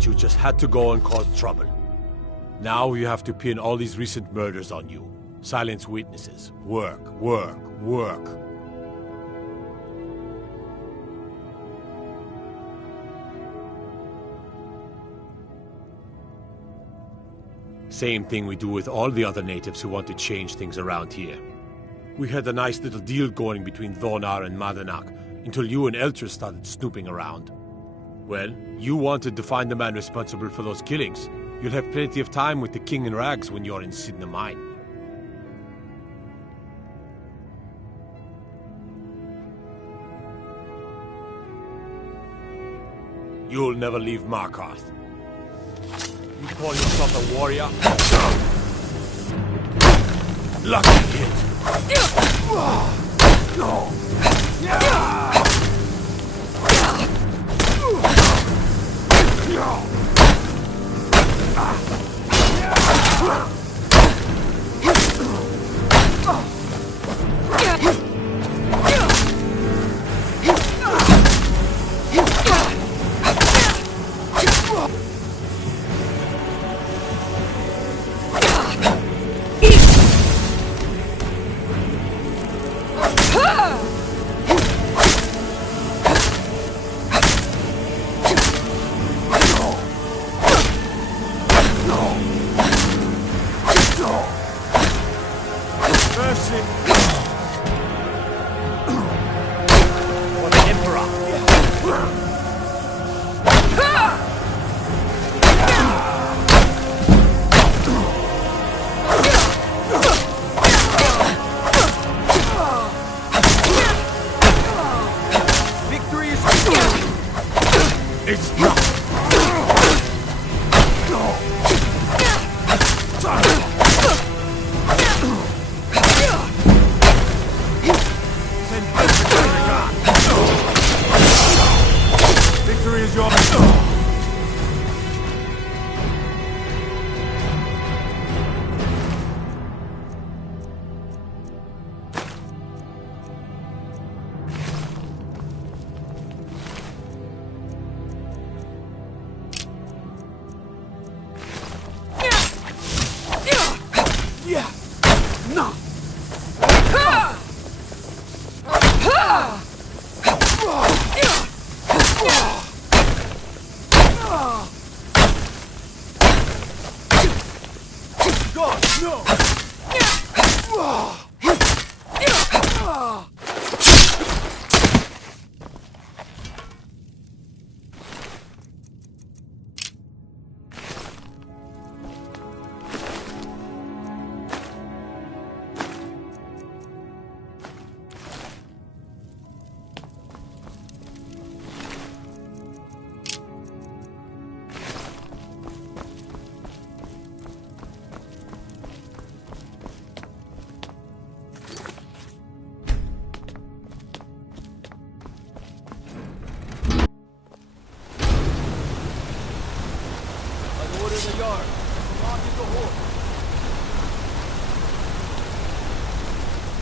but you just had to go and cause trouble. Now you have to pin all these recent murders on you. Silence witnesses. Work, work, work. Same thing we do with all the other natives who want to change things around here. We had a nice little deal going between Thonar and Madanak until you and Elter started snooping around. Well, you wanted to find the man responsible for those killings. You'll have plenty of time with the King in Rags when you're in Sidna Mine. You'll never leave Markarth. You call yourself a warrior? Lucky kid. No.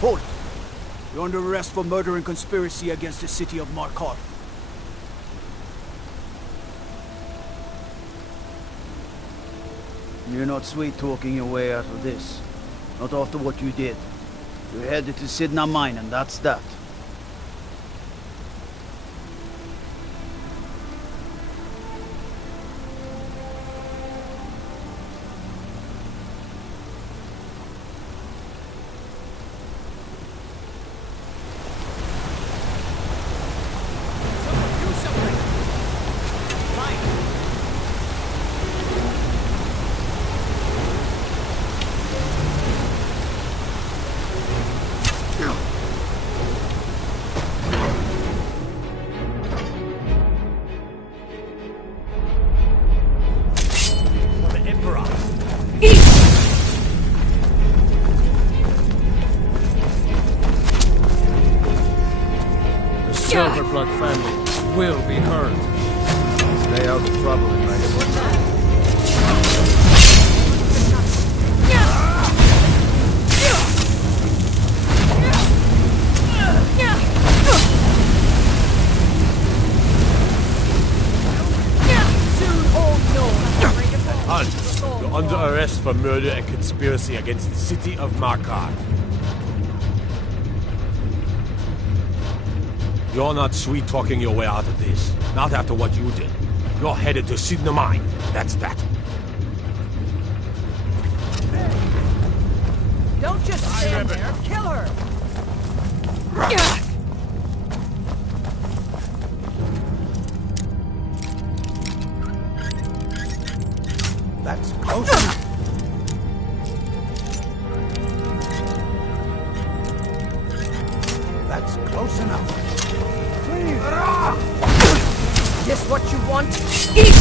Hold! You're under arrest for murder and conspiracy against the city of Markarth. You're not sweet-talking your way out of this. Not after what you did. You're headed to Sidna Mine, and that's that. Silverblood family will be heard. Stay out of trouble in my Soon all on! You're under arrest for murder and conspiracy against the city of Markarth. You're not sweet-talking your way out of this. Not after what you did. You're headed to Sidna Mine. That's that. Don't just stand there. Kill her! That's close enough. That's close enough. Please. This what you want? Eat!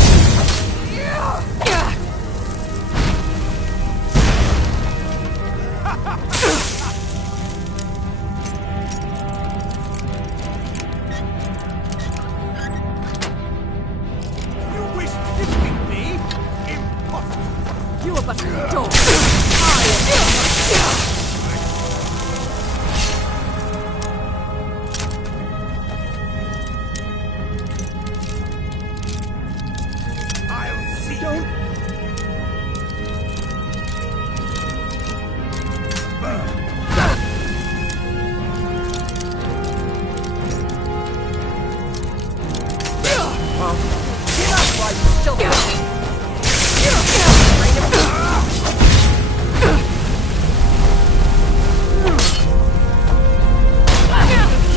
You wish to defeat me? Impossible. You are but a dog. I'll see. Don't. Get up while you still can.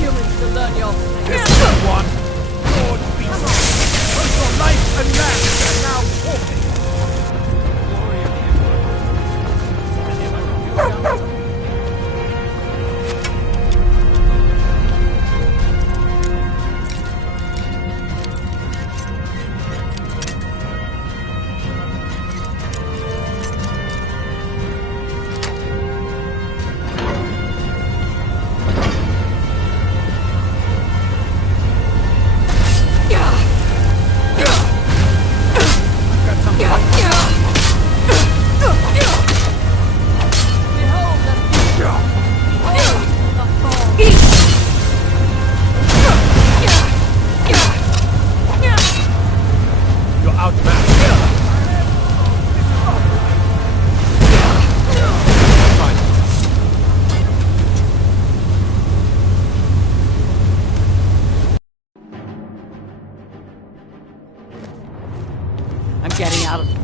Humans to learn your This is one. Lord Beast. Both your life and land are now forfeit. You're outmatched. Fine. I'm getting out of here.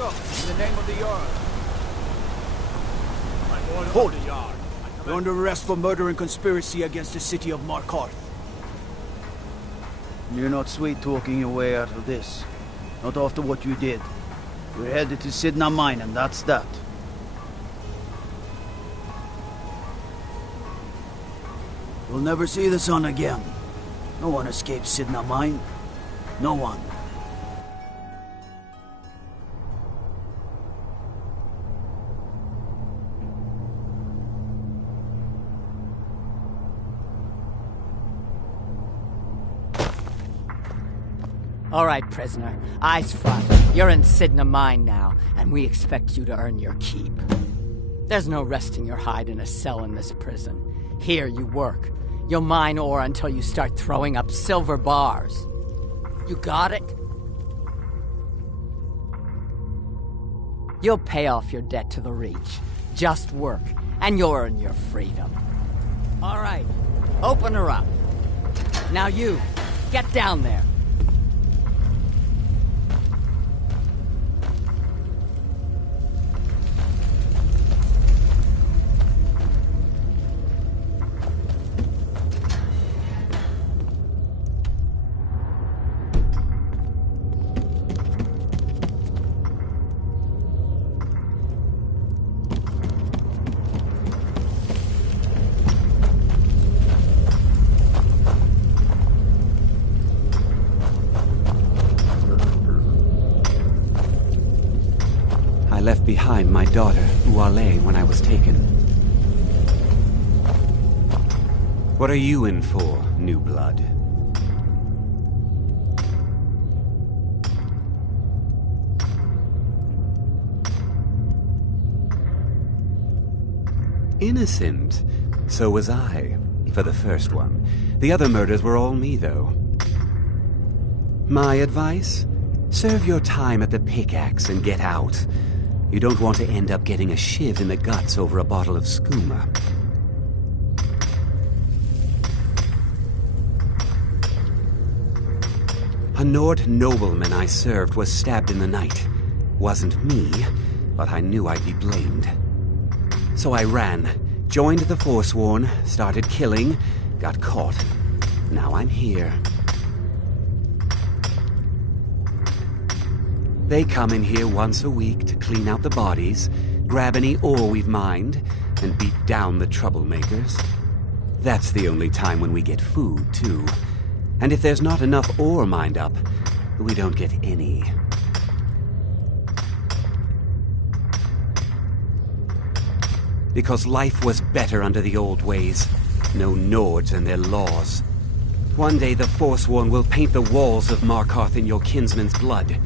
In the name of the Yard. Hold it, yard. You're under arrest for murder and conspiracy against the city of Markarth. You're not sweet-talking your way out of this. Not after what you did. We're headed to Sidna Mine, and that's that. You'll never see the sun again. No one escapes Sidna Mine. No one. All right, prisoner. Eyes front. You're in Sidna Mine now, and we expect you to earn your keep. There's no resting your hide in a cell in this prison. Here you work. You'll mine ore until you start throwing up silver bars. You got it? You'll pay off your debt to the Reach. Just work, and you'll earn your freedom. All right, open her up. Now you, get down there. I left behind my daughter, Uale, when I was taken. What are you in for, new blood? Innocent. So was I, for the first one. The other murders were all me, though. My advice? Serve your time at the pickaxe and get out. You don't want to end up getting a shiv in the guts over a bottle of skooma. A Nord nobleman I served was stabbed in the night. Wasn't me, but I knew I'd be blamed. So I ran, joined the Forsworn, started killing, got caught. Now I'm here. They come in here once a week to clean out the bodies, grab any ore we've mined, and beat down the troublemakers. That's the only time when we get food, too. And if there's not enough ore mined up, we don't get any. Because life was better under the old ways. No Nords and their laws. One day the Forsworn will paint the walls of Markarth in your kinsman's blood.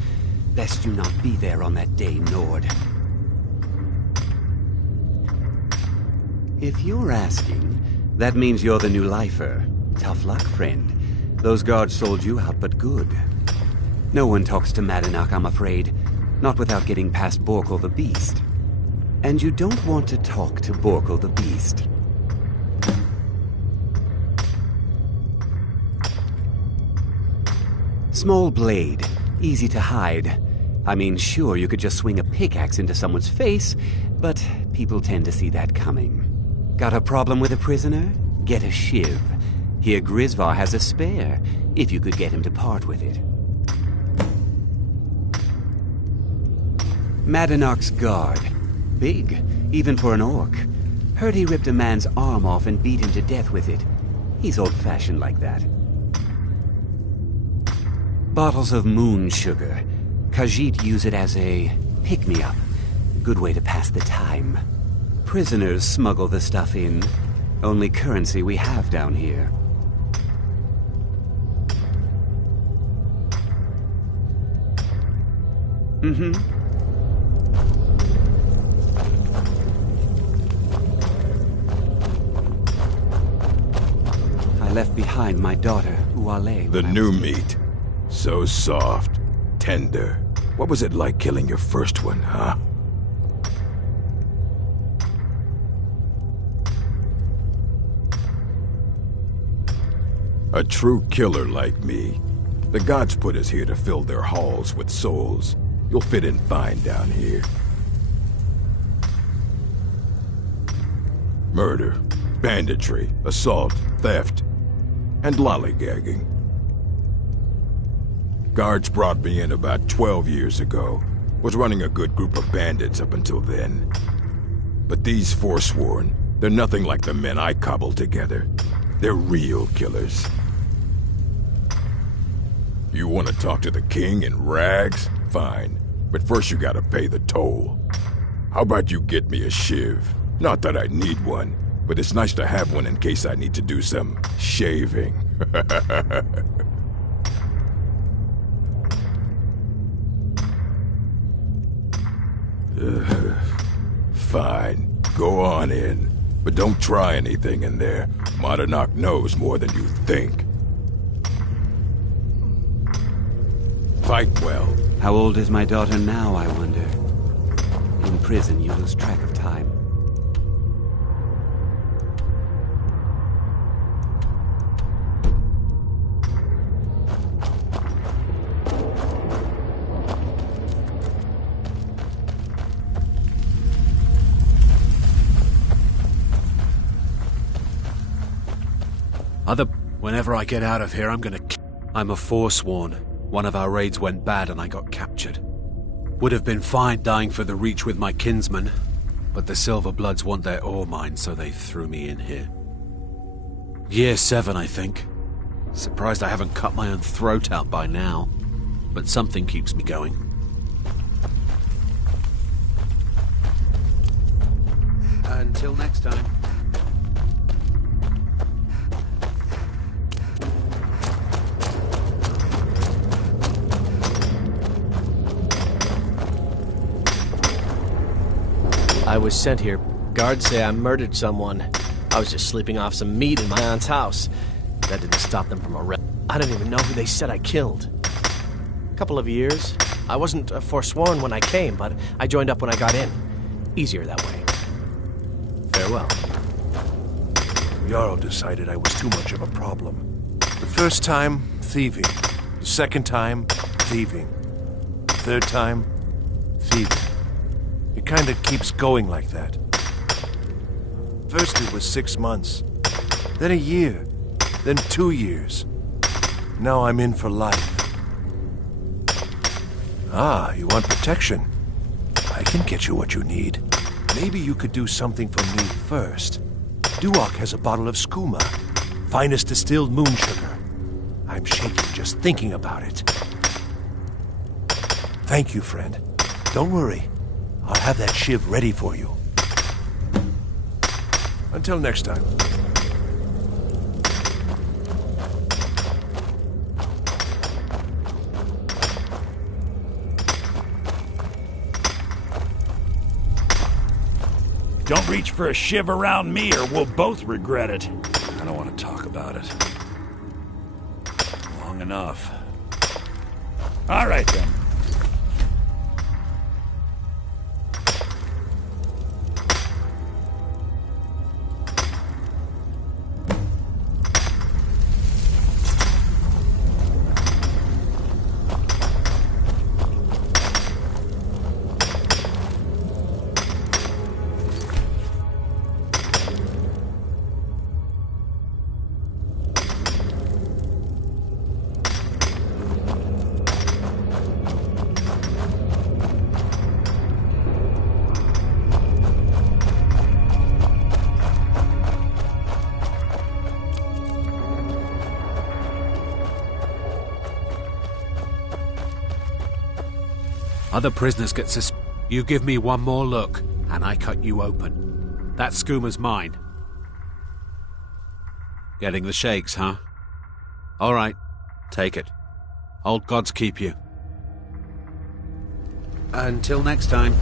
Best you not be there on that day, Nord. If you're asking, that means you're the new lifer. Tough luck, friend. Those guards sold you out, but good. No one talks to Madanak, I'm afraid. Not without getting past Borkul the Beast. And you don't want to talk to Borkul the Beast. Small blade, easy to hide. I mean, sure, you could just swing a pickaxe into someone's face, but people tend to see that coming. Got a problem with a prisoner? Get a shiv. Here Grisvar has a spare, if you could get him to part with it. Madanak's guard. Big, even for an orc. Heard he ripped a man's arm off and beat him to death with it. He's old-fashioned like that. Bottles of moon sugar. Khajiit use it as a pick-me-up. Good way to pass the time. Prisoners smuggle the stuff in. Only currency we have down here. I left behind my daughter, Uale. The new meat. So soft, tender. What was it like killing your first one, huh? A true killer like me. The gods put us here to fill their halls with souls. You'll fit in fine down here. Murder, banditry, assault, theft, and lollygagging. Guards brought me in about 12 years ago. Was running a good group of bandits up until then. But these Forsworn, they're nothing like the men I cobbled together. They're real killers. You want to talk to the king in rags? Fine. But first you gotta pay the toll. How about you get me a shiv? Not that I need one, but it's nice to have one in case I need to do some shaving. Fine. Go on in. But don't try anything in there. Madanak knows more than you think. Fight well. How old is my daughter now, I wonder? In prison, you lose track of time. Whenever I get out of here, I'm a Forsworn. One of our raids went bad and I got captured. Would have been fine dying for the Reach with my kinsman, but the Silver Bloods want their ore mine, so they threw me in here. Year 7, I think. Surprised I haven't cut my own throat out by now, but something keeps me going. Until next time. I was sent here. Guards say I murdered someone. I was just sleeping off some meat in my aunt's house. That didn't stop them from arresting. I don't even know who they said I killed. A couple of years. I wasn't forsworn when I came, but I joined up when I got in. Easier that way. Farewell. Jarl decided I was too much of a problem. The first time, thieving. The second time, thieving. The third time, thieving. It kind of keeps going like that. First it was 6 months, then a year, then 2 years. Now I'm in for life. Ah, you want protection? I can get you what you need. Maybe you could do something for me first. Duok has a bottle of skooma, finest distilled moon sugar. I'm shaking just thinking about it. Thank you, friend. Don't worry. I'll have that shiv ready for you. Until next time. Don't reach for a shiv around me or we'll both regret it. I don't want to talk about it. Long enough. All right, then. Other prisoners get You give me one more look, and I cut you open. That skooma's mine. Getting the shakes, huh? All right, take it. Old gods keep you. Until next time.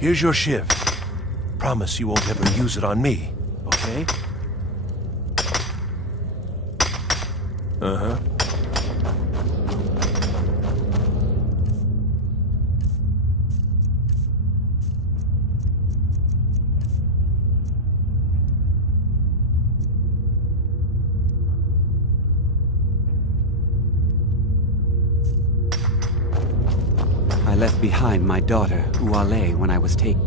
Here's your shiv. Promise you won't ever use it on me, okay? Uh-huh. I left behind my daughter, Uale, when I was taken.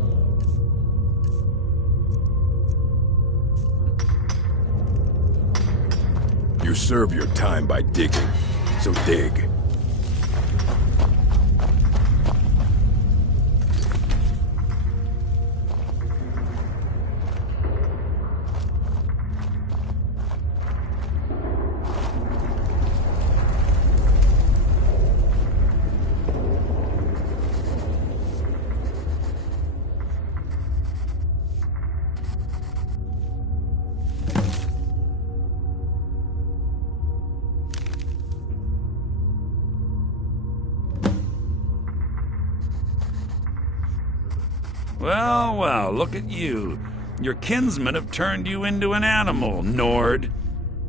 You serve your time by digging, so dig. Well, well, look at you. Your kinsmen have turned you into an animal, Nord.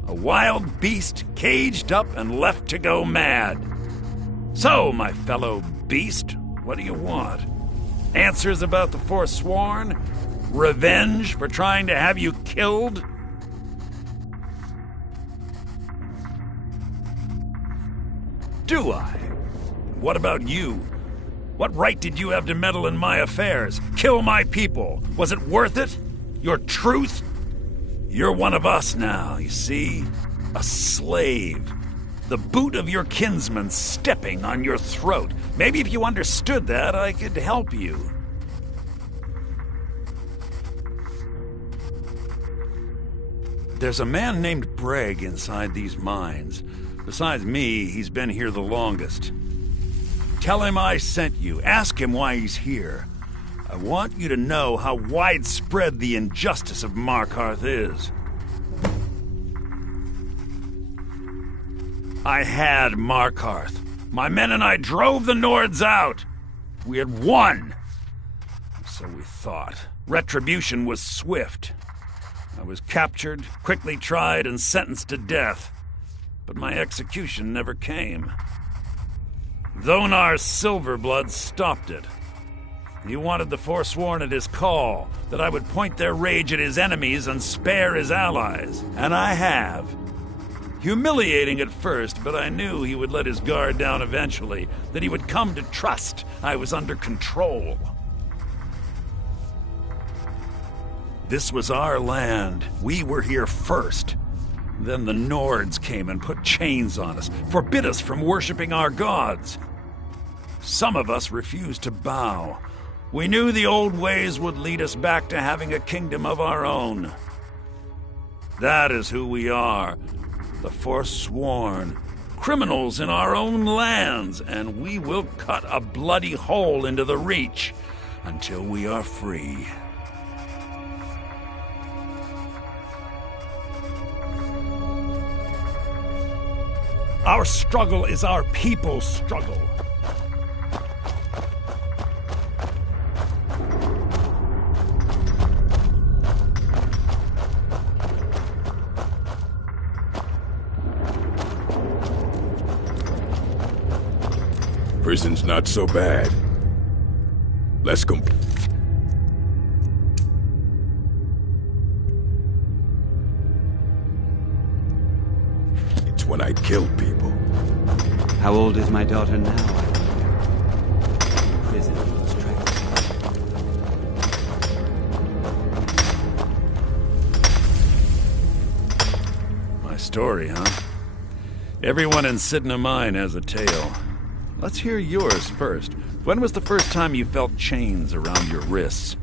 A wild beast caged up and left to go mad. So, my fellow beast, what do you want? Answers about the Forsworn? Revenge for trying to have you killed? Do I? What about you? What right did you have to meddle in my affairs? Kill my people? Was it worth it? Your truth? You're one of us now, you see? A slave. The boot of your kinsman stepping on your throat. Maybe if you understood that, I could help you. There's a man named Breg inside these mines. Besides me, he's been here the longest. Tell him I sent you. Ask him why he's here. I want you to know how widespread the injustice of Markarth is. I had Markarth. My men and I drove the Nords out. We had won. So we thought. Retribution was swift. I was captured, quickly tried, and sentenced to death. But my execution never came. Dhonar's Silverblood stopped it. He wanted the Forsworn at his call, that I would point their rage at his enemies and spare his allies. And I have. Humiliating at first, but I knew he would let his guard down eventually, that he would come to trust I was under control. This was our land. We were here first. Then the Nords came and put chains on us, forbid us from worshipping our gods. Some of us refused to bow. We knew the old ways would lead us back to having a kingdom of our own. That is who we are. The Forsworn, criminals in our own lands, and we will cut a bloody hole into the Reach until we are free. Our struggle is our people's struggle. Prison's not so bad. Let's go. It's when I kill people. How old is my daughter now? Prison loses track of me. My story, huh? Everyone in Sidna Mine has a tale. Let's hear yours first. When was the first time you felt chains around your wrists?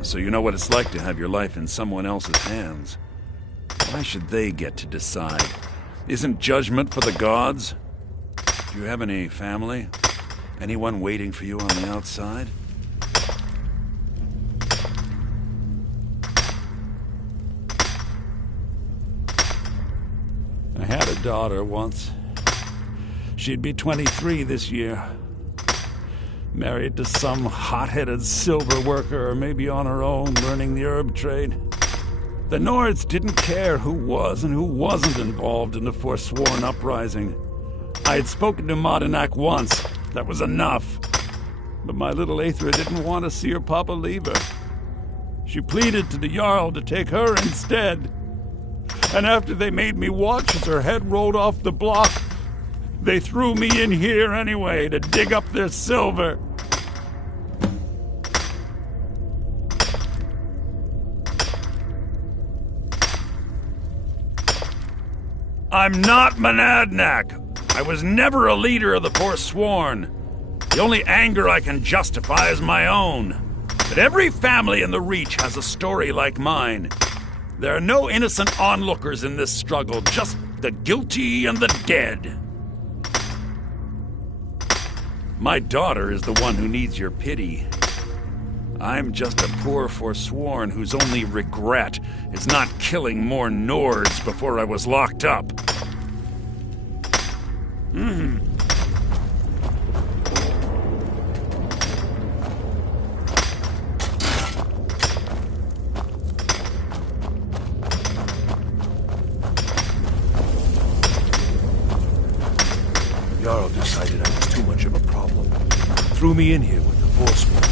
So you know what it's like to have your life in someone else's hands. Why should they get to decide? Isn't judgment for the gods? Do you have any family? Anyone waiting for you on the outside? I had a daughter once. She'd be 23 this year. Married to some hot-headed silver worker, or maybe on her own, learning the herb trade. The Nords didn't care who was and who wasn't involved in the Forsworn uprising. I had spoken to Madanak once. That was enough. But my little Aethra didn't want to see her papa leave her. She pleaded to the Jarl to take her instead. And after they made me watch as her head rolled off the block, they threw me in here anyway to dig up their silver. I'm not Monadnak. I was never a leader of the Forsworn. The only anger I can justify is my own. But every family in the Reach has a story like mine. There are no innocent onlookers in this struggle, just the guilty and the dead. My daughter is the one who needs your pity. I'm just a poor Forsworn whose only regret is not killing more Nords before I was locked up. decided I was too much of a problem. Threw me in here with the Forcemen.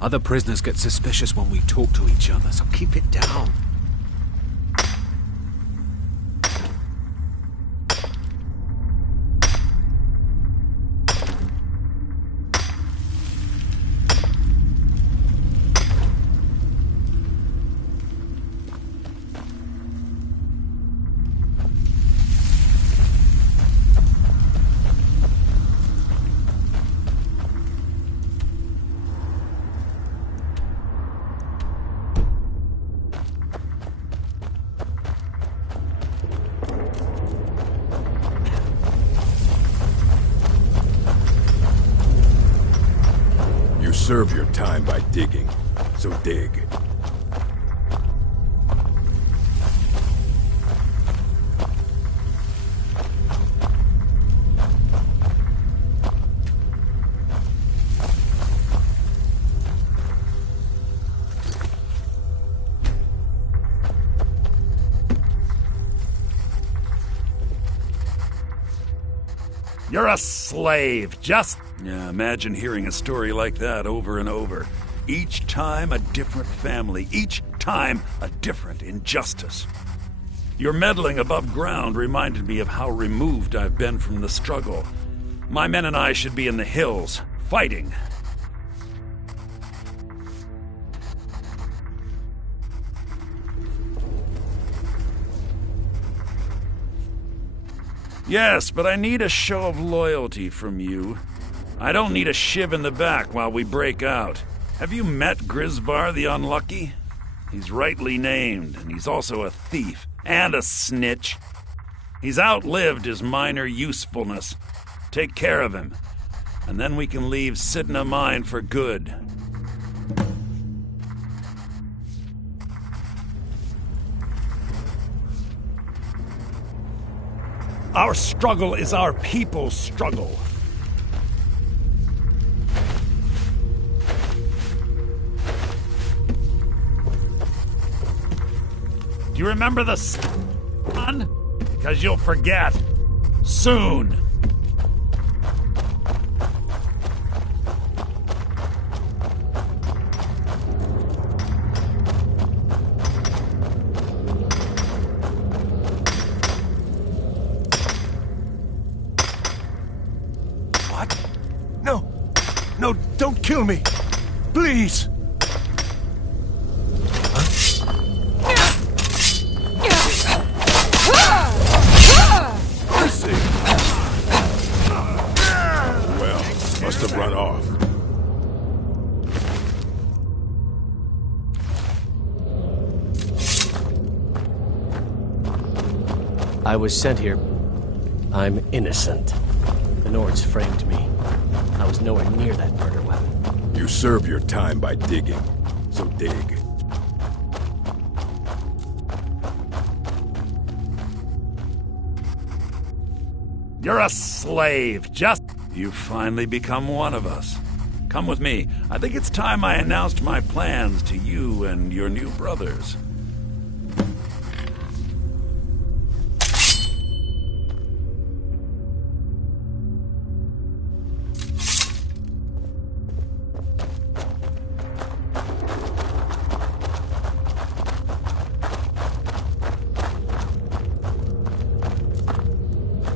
Other prisoners get suspicious when we talk to each other, so keep it down. Serve your time by digging, so dig. You're a slave, just... Yeah, imagine hearing a story like that over and over. Each time a different family, each time a different injustice. Your meddling above ground reminded me of how removed I've been from the struggle. My men and I should be in the hills, fighting. Yes, but I need a show of loyalty from you. I don't need a shiv in the back while we break out. Have you met Grisvar the Unlucky? He's rightly named, and he's also a thief and a snitch. He's outlived his minor usefulness. Take care of him, and then we can leave Sidna Mine for good. Our struggle is our people's struggle. Do you remember the sun? Because you'll forget. Soon. What? No. No, don't kill me. Please. Must have run off. I was sent here. I'm innocent. The Nords framed me. I was nowhere near that murder weapon. You serve your time by digging, so dig. You're a slave, just... You've finally become one of us. Come with me. I think it's time I announced my plans to you and your new brothers.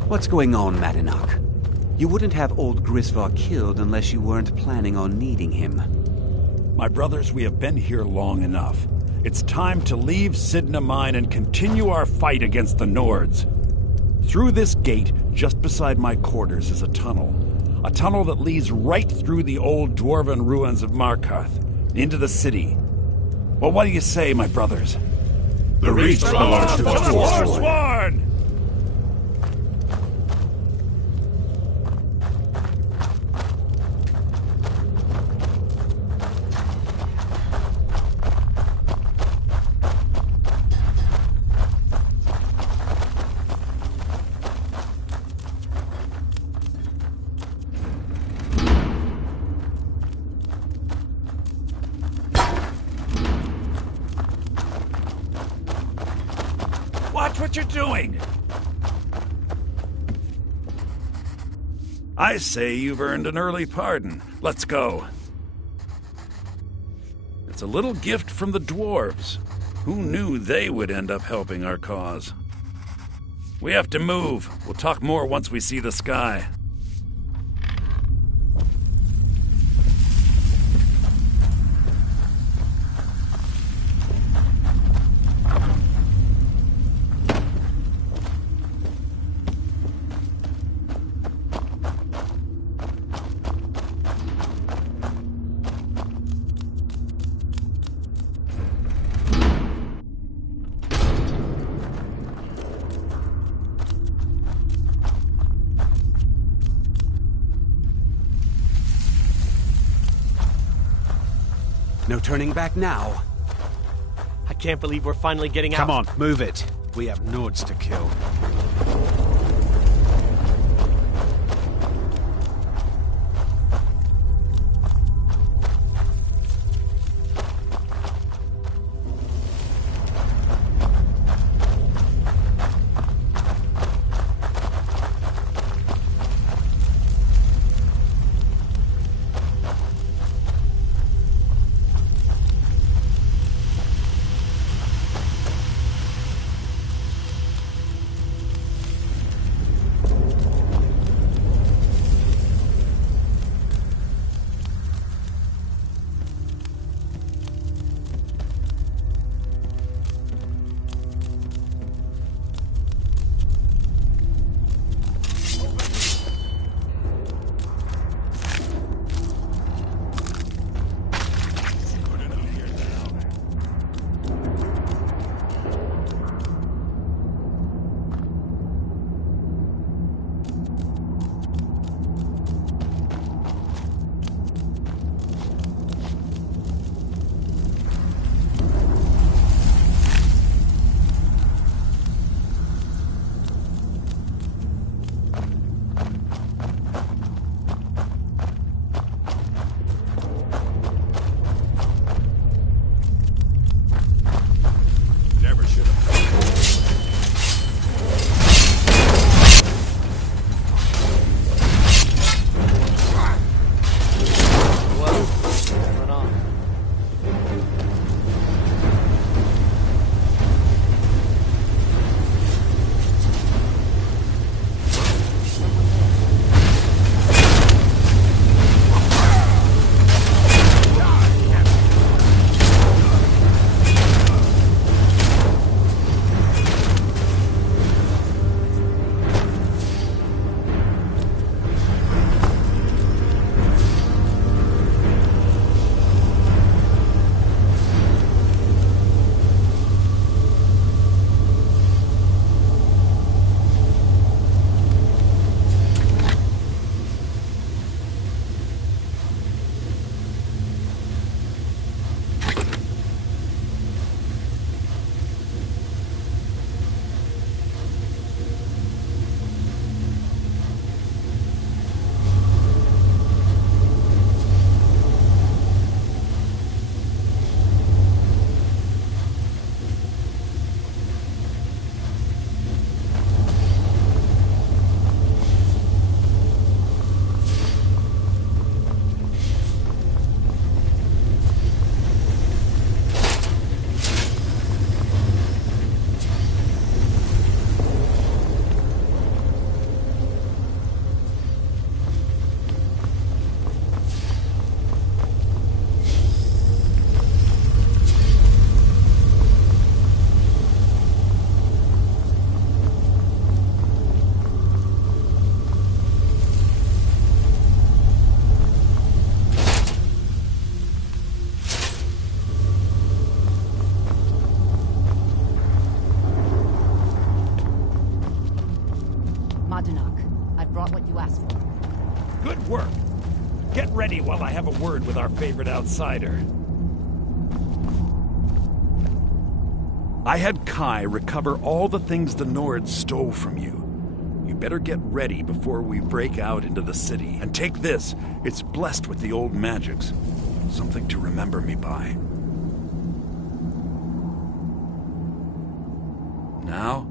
What's going on, Madanach? You wouldn't have old Grisvar killed unless you weren't planning on needing him. My brothers, we have been here long enough. It's time to leave Sidna Mine and continue our fight against the Nords. Through this gate, just beside my quarters, is a tunnel. A tunnel that leads right through the old dwarven ruins of Markarth, into the city. Well, what do you say, my brothers? The Reach belongs to the Forsworn! Watch what you're doing! I say you've earned an early pardon. Let's go. It's a little gift from the dwarves. Who knew they would end up helping our cause? We have to move. We'll talk more once we see the sky. No turning back now. I can't believe we're finally getting out. Come on, move it. We have Nords to kill. Madanak, I've brought what you asked for. Good work. Get ready while I have a word with our favorite outsider. I had Kai recover all the things the Nords stole from you. You better get ready before we break out into the city. And take this. It's blessed with the old magics. Something to remember me by. Now,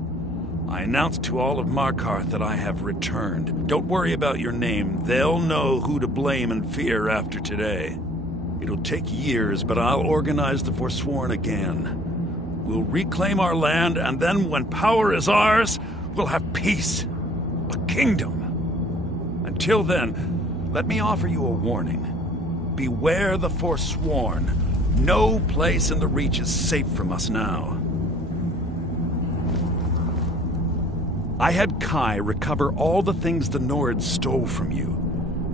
I announce to all of Markarth that I have returned. Don't worry about your name. They'll know who to blame and fear after today. It'll take years, but I'll organize the Forsworn again. We'll reclaim our land, and then when power is ours, we'll have peace. A kingdom. Until then, let me offer you a warning. Beware the Forsworn. No place in the Reach is safe from us now. I had Kai recover all the things the Nords stole from you.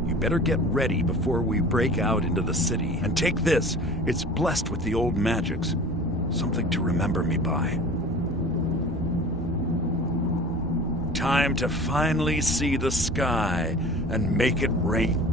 You better get ready before we break out into the city. And take this. It's blessed with the old magics. Something to remember me by. Time to finally see the sky and make it rain.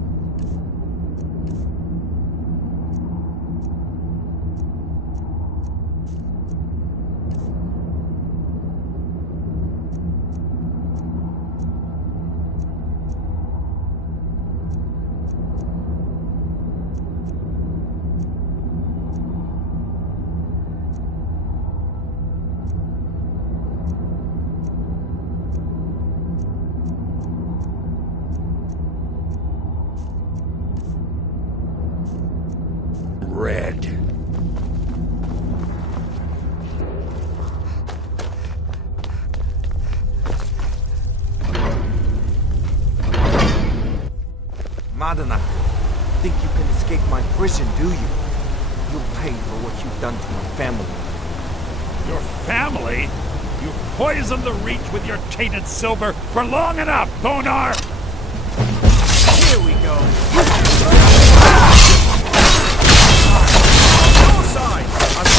Red. Madanak, think you can escape my prison, do you? You'll pay for what you've done to my family. Your family? You poisoned the Reach with your tainted silver for long enough, Thonar! Here we go.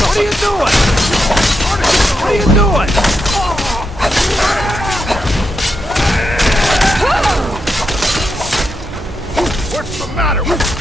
What are you doing? What are you doing? What's the matter with you?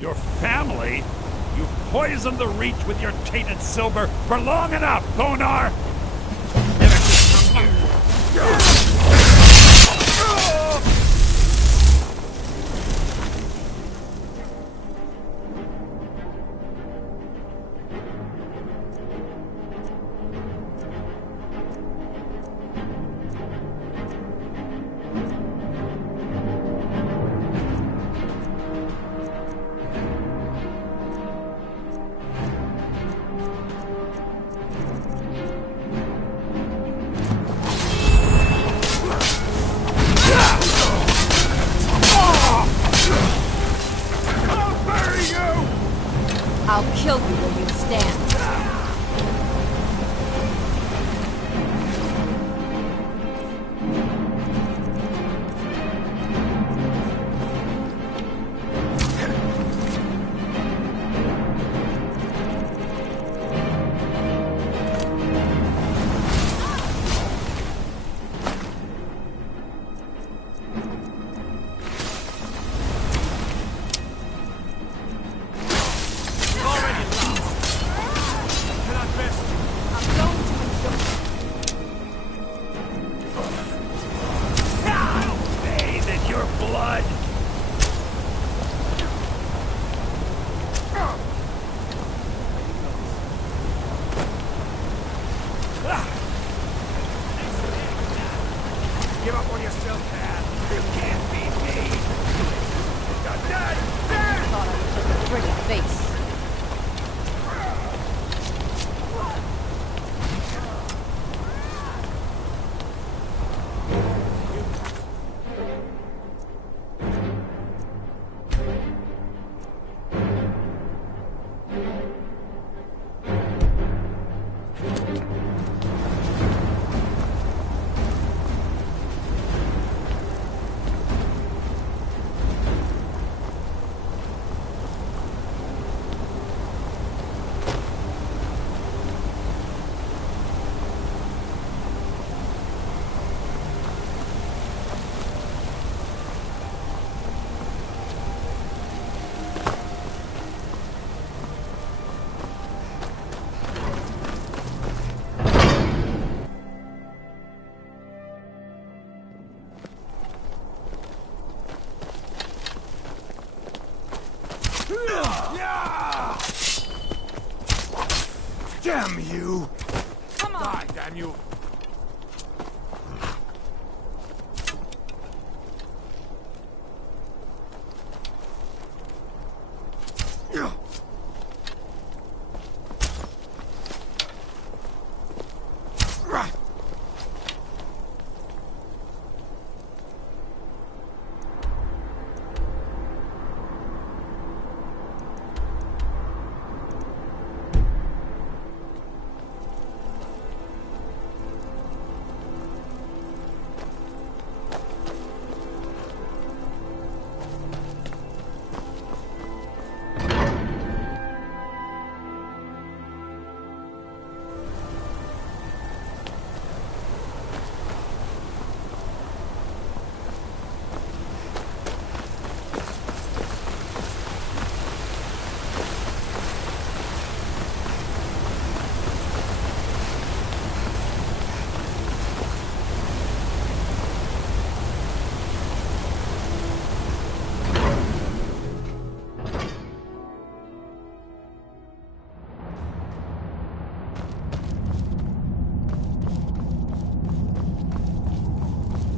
Your family? You poisoned the Reach with your tainted silver for long enough, Thonar! Give up when you still can. You can't beat me. You're dead! I thought I was just a pretty face. Damn you! Come on! Die, damn you!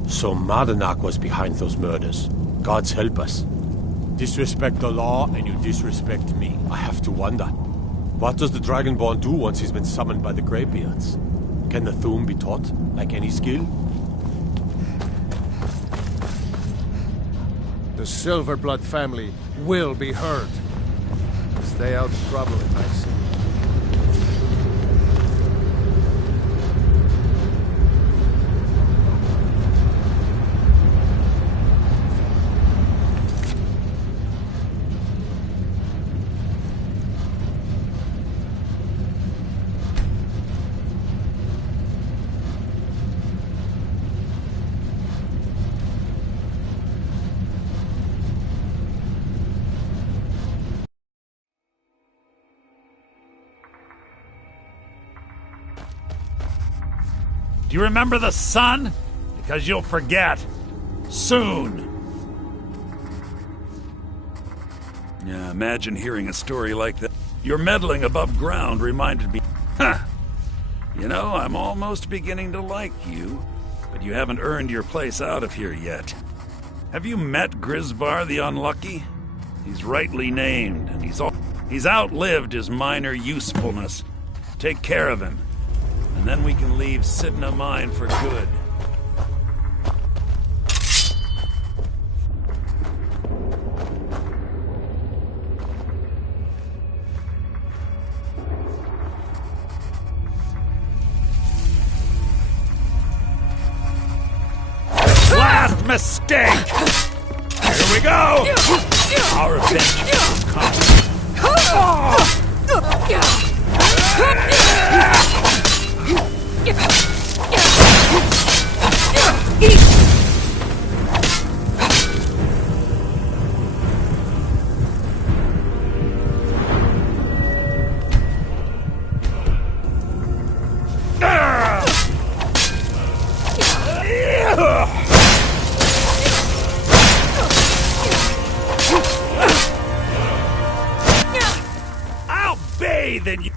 So Mardanak was behind those murders. Gods help us. Disrespect the law and you disrespect me. I have to wonder. What does the Dragonborn do once he's been summoned by the Greybeards? Can the Thu'um be taught, like any skill? The Silverblood family will be heard. Stay out of trouble in my city. Do you remember the sun? Because you'll forget. Soon. Yeah, imagine hearing a story like that. Your meddling above ground reminded me... Huh. You know, I'm almost beginning to like you, but you haven't earned your place out of here yet. Have you met Grisvar the Unlucky? He's rightly named, and he's outlived his minor usefulness. Take care of him. And then we can leave Sidna Mine for good. Last mistake! Here we go! Our revenge will come. I'll bathe in you.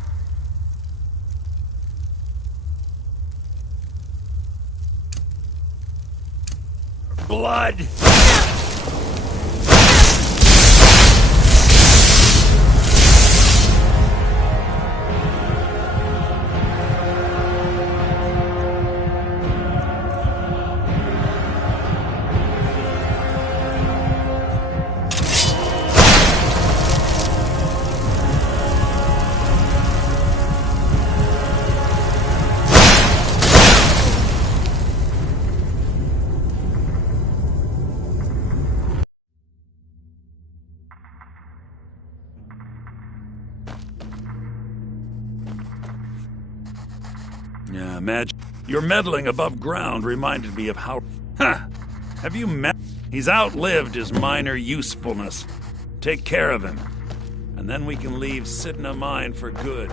blood! Yeah, imagine. Your meddling above ground reminded me of how... Huh! Have you met... He's outlived his minor usefulness. Take care of him. And then we can leave Sidna Mine for good.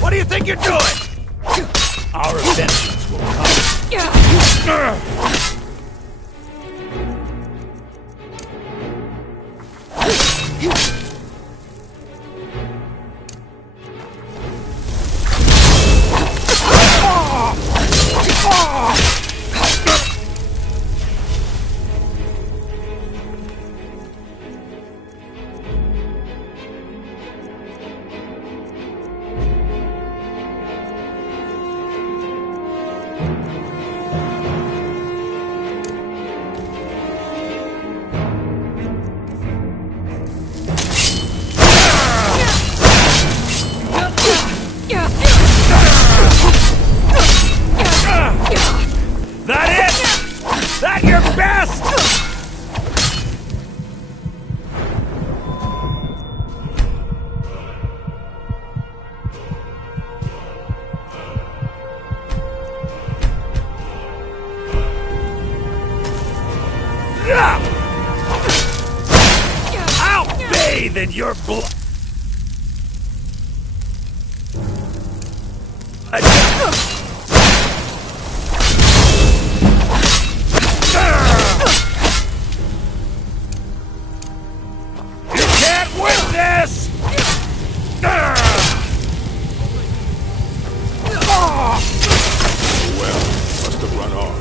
What do you think you're doing? Our vengeance will come. I'll bathe in your blood. You can't win this! Well, must have run off.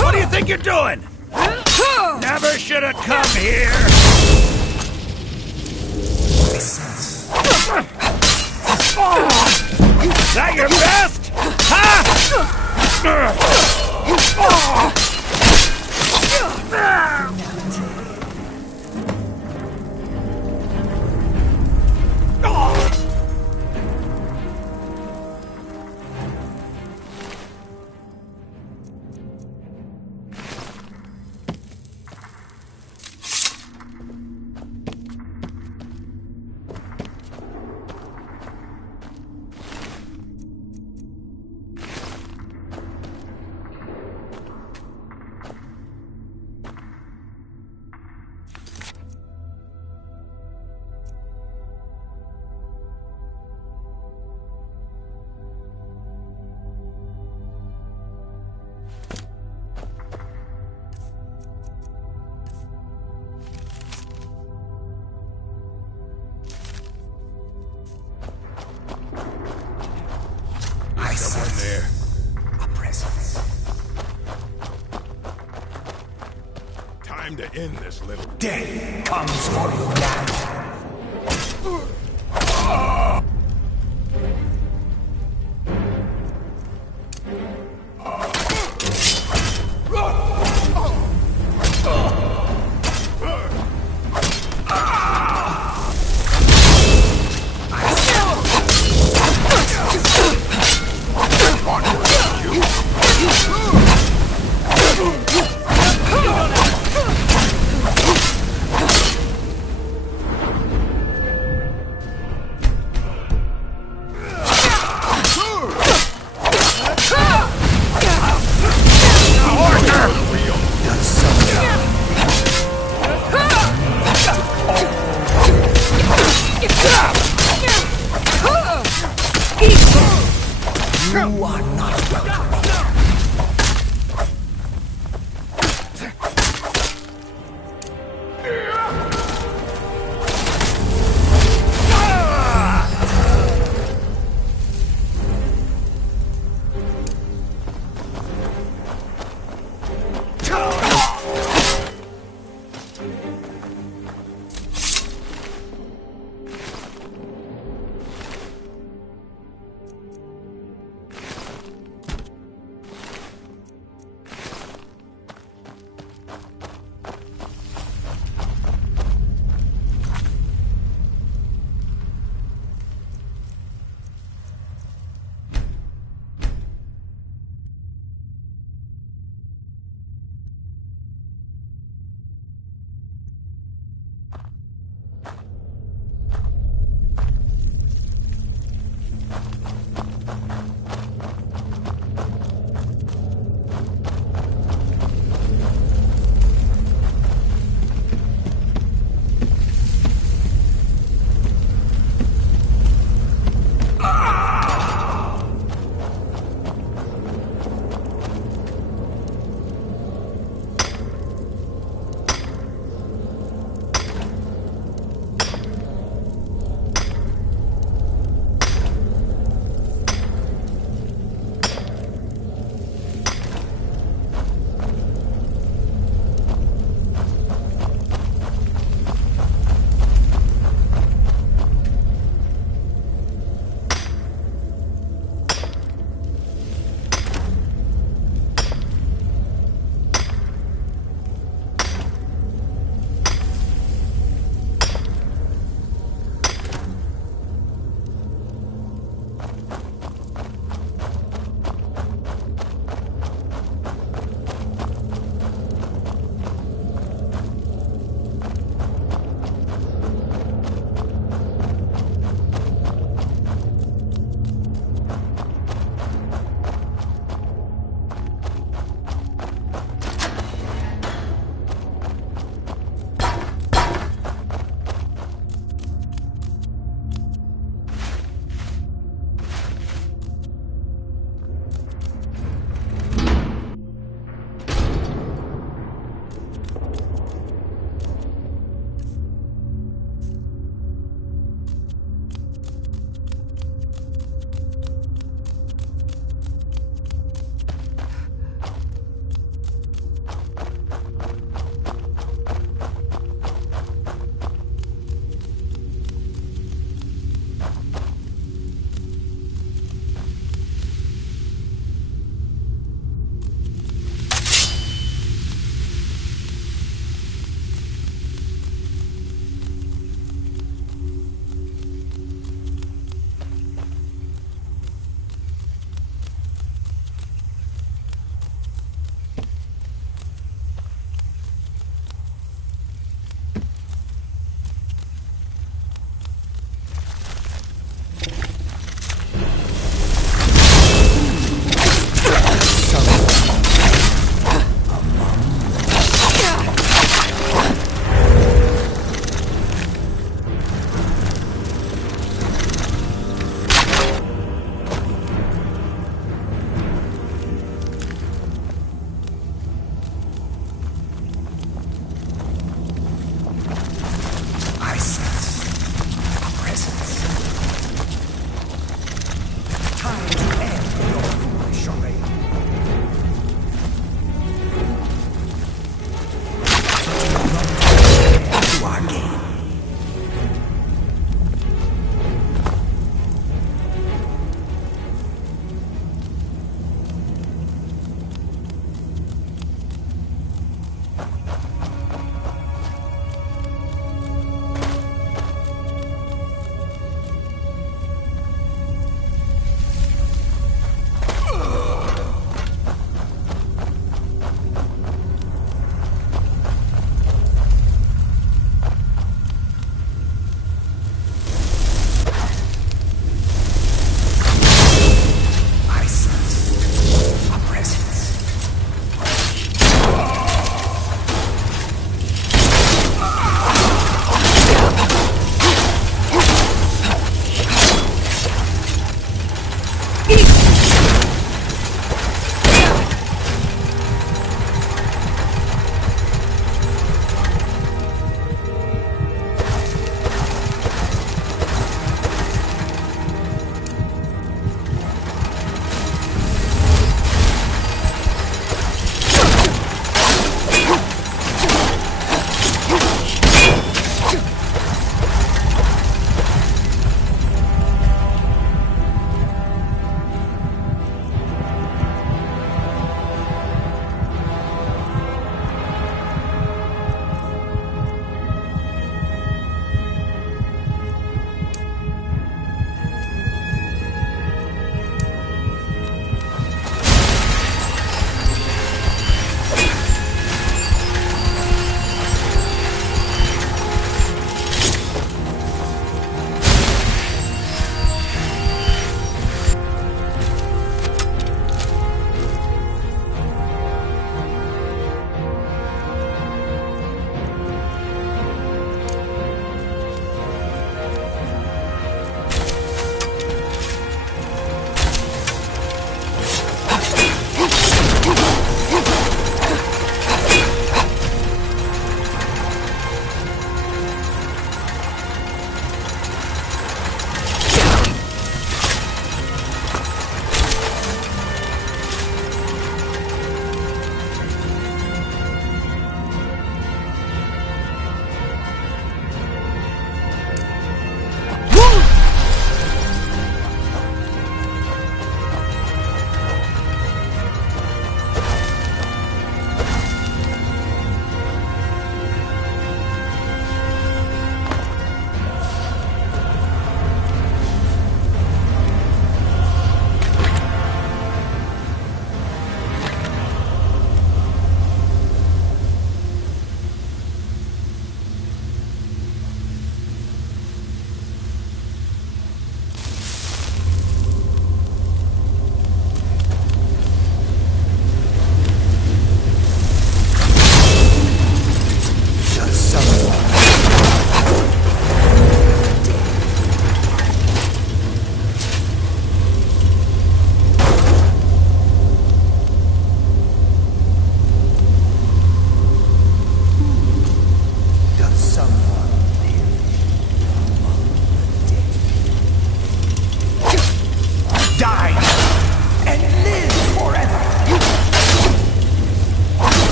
What do you think you're doing? Never should have come here! Is that your best? There. A presence. Time to end this little... Death comes for you now. I You are not welcome.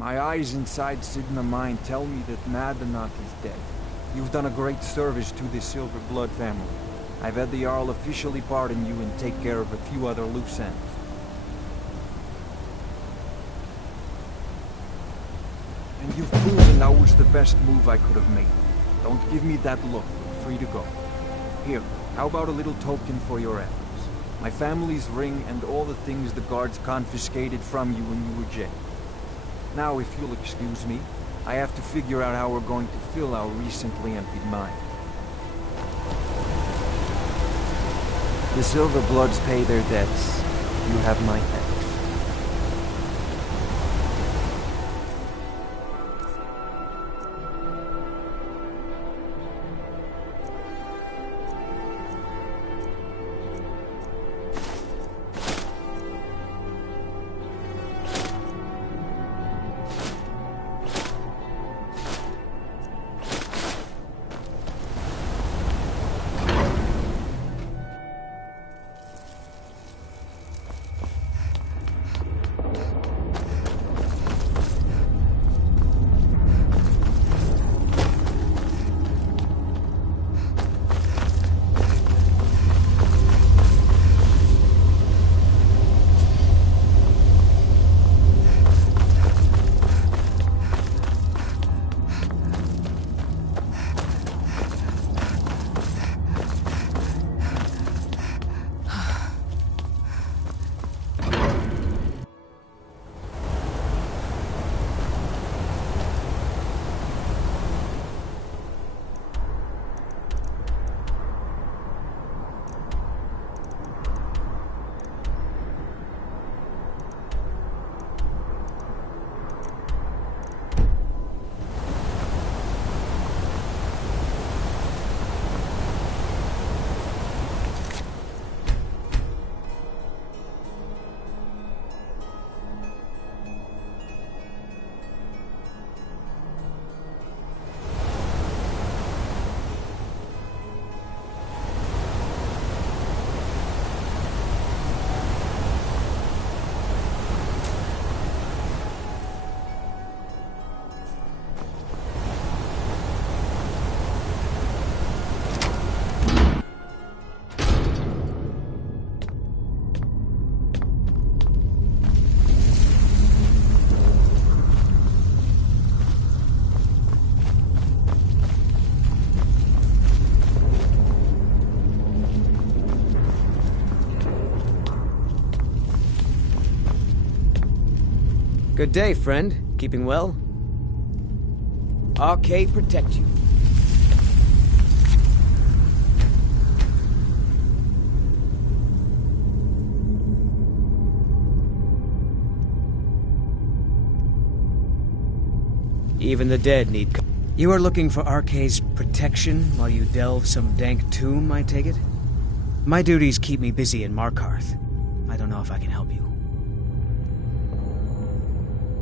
My eyes inside Sigma Mine tell me that Madanach is dead. You've done a great service to the Silver Blood family. I've had the Jarl officially pardon you and take care of a few other loose ends. And you've proven that was the best move I could have made. Don't give me that look. You're free to go. Here, how about a little token for your efforts? My family's ring and all the things the guards confiscated from you when you were jailed. Now, if you'll excuse me, I have to figure out how we're going to fill our recently emptied mine. The Silver Bloods pay their debts. You have my thanks. Good day, friend. Keeping well? Arcade protect you. Even the dead need... You are looking for Arcade's protection while you delve some dank tomb, I take it? My duties keep me busy in Markarth. I don't know if I can help you.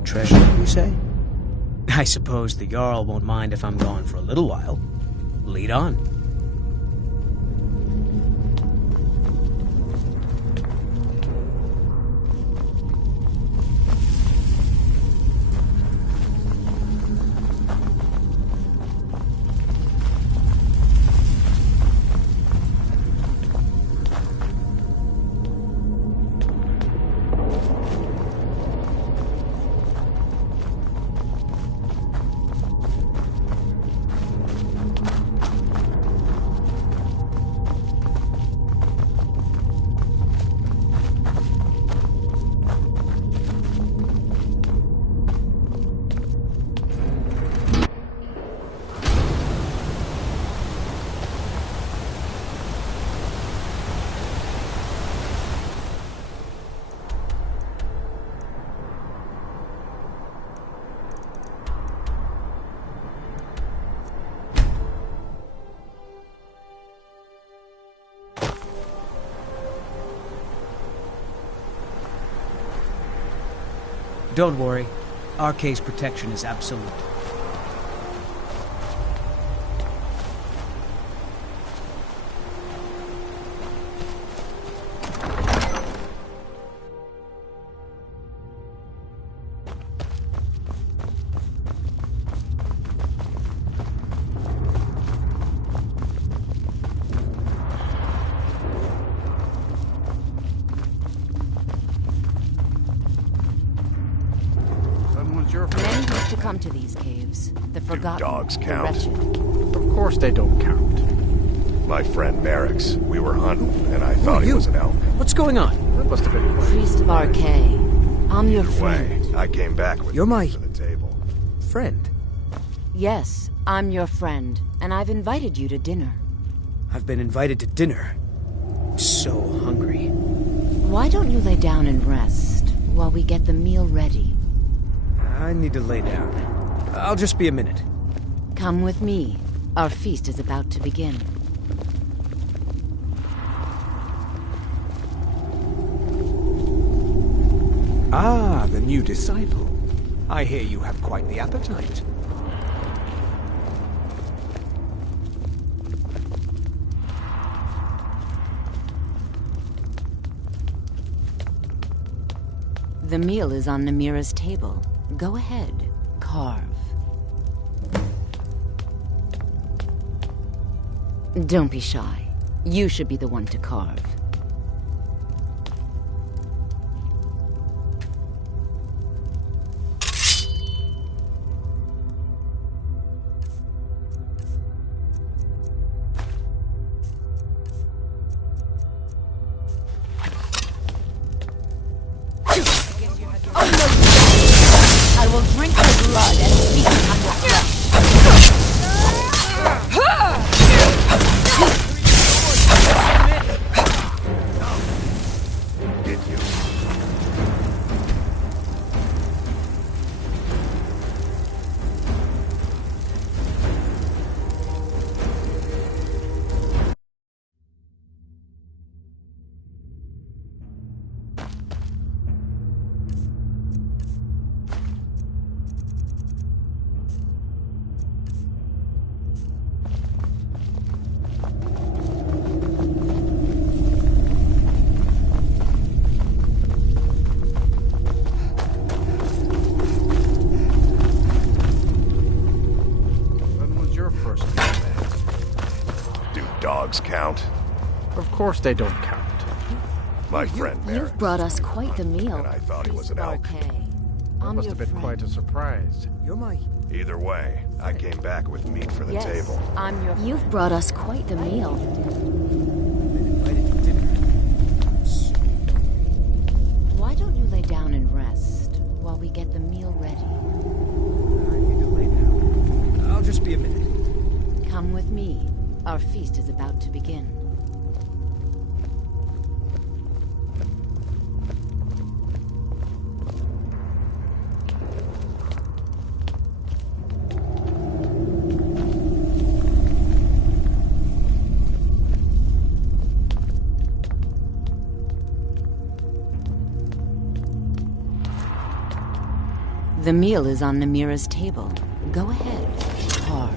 Treasure, you say? I suppose the Jarl won't mind if I'm gone for a little while. Lead on. Don't worry. Arcade's protection is absolute. Many used to come to these caves. The forgotten, dogs the count? wretched. Of course they don't count. My friend Merrick's. We were hunting, and I thought he was an elk. What's going on? That must have been quite... Priest of Arcay. I'm your Either friend. way, I came back with You're meat my- for the table. Friend. Yes, I'm your friend, and I've invited you to dinner. I've been invited to dinner. I'm so hungry. Why don't you lay down and rest while we get the meal ready? I need to lay down. I'll just be a minute. Come with me. Our feast is about to begin. Ah, the new disciple. I hear you have quite the appetite. The meal is on Namira's table. Go ahead, carve. Don't be shy. You should be the one to carve. I will drink your blood and feast on your flesh. Get you. When was your first meal there? Do dogs count? Of course they don't count. My friend Merrick. You've brought us quite the meal. And I thought he was an elk. Okay. That I'm must your have been friend. quite a surprise. You're my... Either way, I came back with meat for the Yes, table. I'm your. You've brought us quite the meal. invited to dinner. Why don't you lay down and rest while we get the meal ready? I need to lay down. I'll just be a minute. Come with me. Our feast is about to begin. The meal is on Namira's table. Go ahead, carve.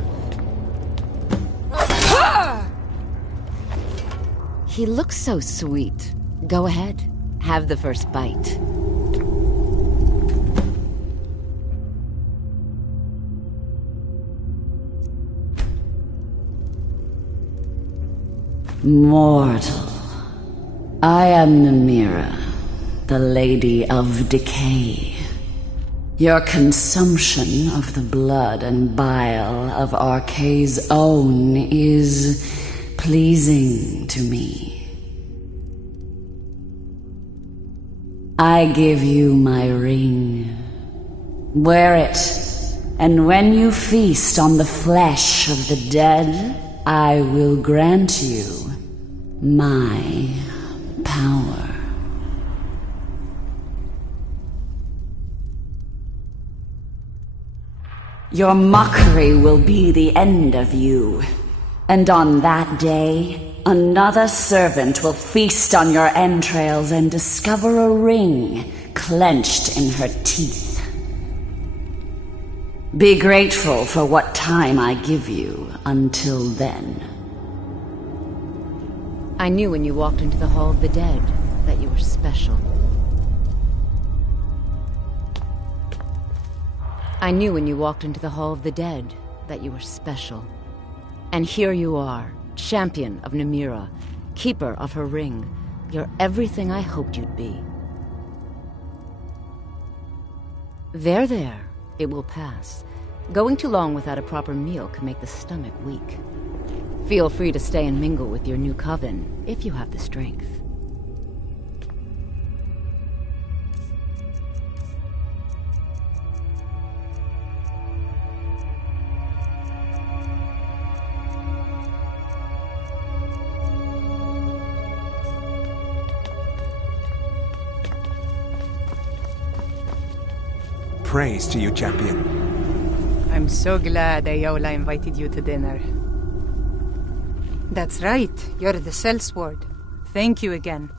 He looks so sweet. Go ahead, have the first bite. Mortal, I am Namira, the Lady of Decay. Your consumption of the blood and bile of Arcay's own is pleasing to me. I give you my ring. Wear it, and when you feast on the flesh of the dead, I will grant you my power. Your mockery will be the end of you. And on that day, another servant will feast on your entrails and discover a ring clenched in her teeth. Be grateful for what time I give you until then. I knew when you walked into the Hall of the Dead that you were special. I knew when you walked into the Hall of the Dead that you were special. And here you are, champion of Namira, keeper of her ring. You're everything I hoped you'd be. There. It will pass. Going too long without a proper meal can make the stomach weak. Feel free to stay and mingle with your new coven, if you have the strength. Praise to you, champion. I'm so glad Ayola invited you to dinner. That's right, you're the sellsword. Thank you again.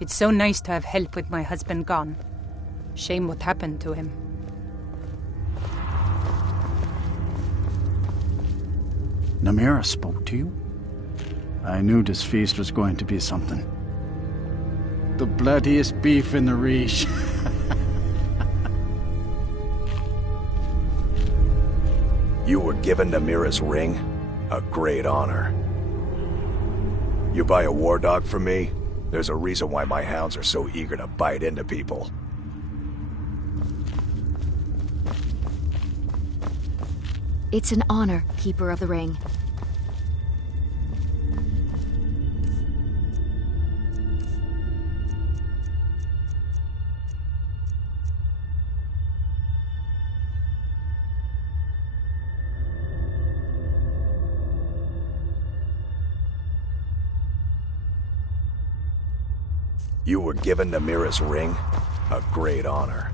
It's so nice to have help with my husband gone. Shame what happened to him. Namira spoke to you? I knew this feast was going to be something. The bloodiest beef in the Reach. You were given Namira's ring? A great honor. You buy a war dog from me? There's a reason why my hounds are so eager to bite into people. It's an honor, Keeper of the Ring. You were given Namira's ring? A great honor.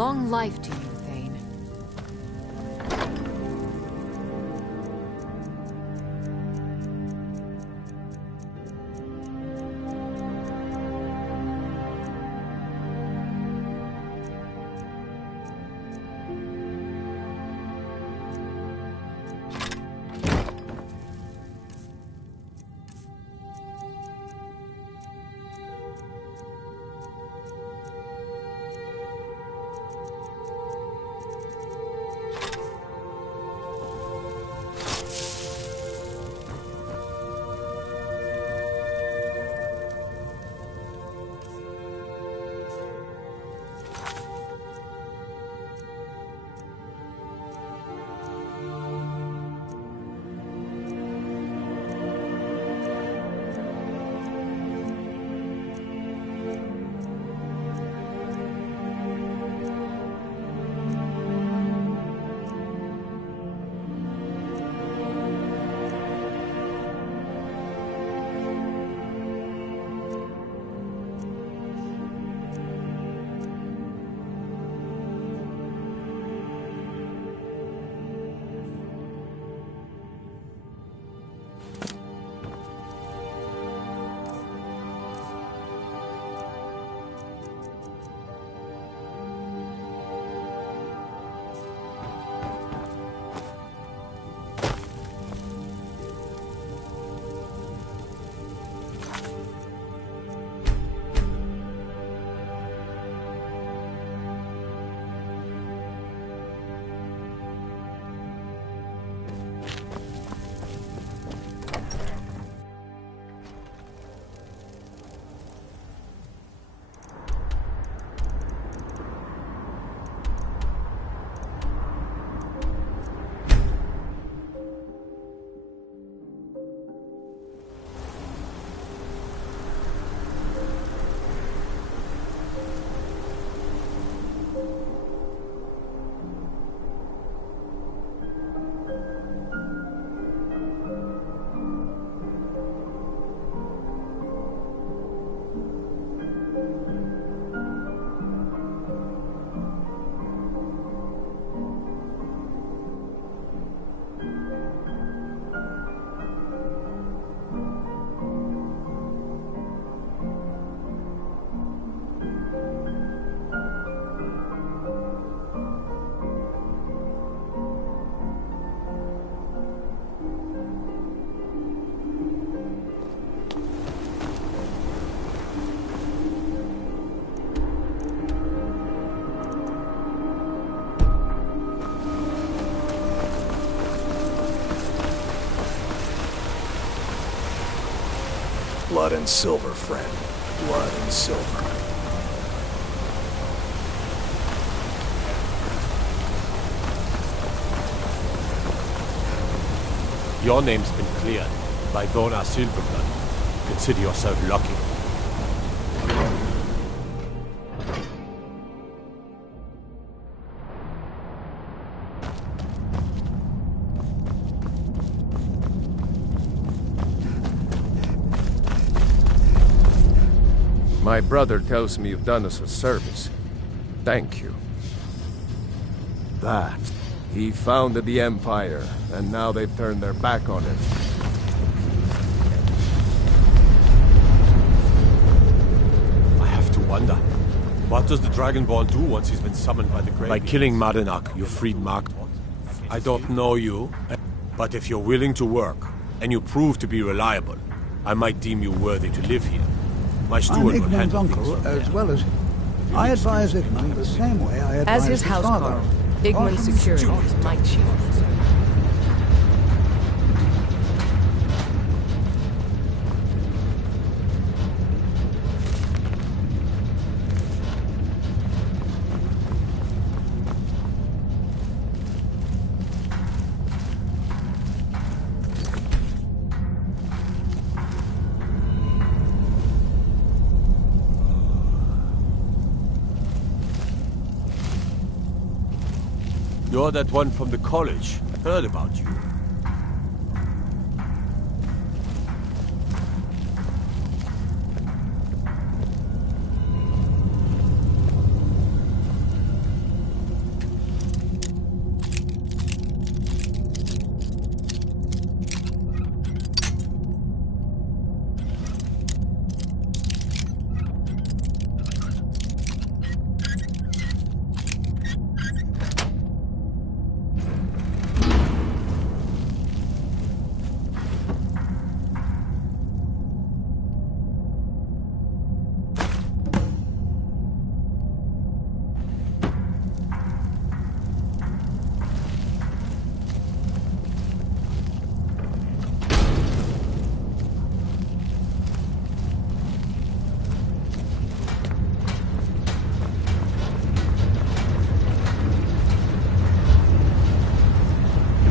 Long life to you, Thane. Blood and silver, friend. Blood and silver. Your name's been cleared by Dona Silverblood. Consider yourself lucky. My brother tells me you've done us a service. Thank you. That. He founded the Empire, and now they've turned their back on it. I have to wonder, what does the Dragonborn do once he's been summoned by the Grey? By killing Madanach, you freed Mark. I don't know you, but if you're willing to work, and you prove to be reliable, I might deem you worthy to live here. My steward I'm will Igman's handle uncle, things from as there. well as... I advise Igman the same way I advise As his father. housecarl, Igman's security is my chief concern. You're that one from the college. Heard about you.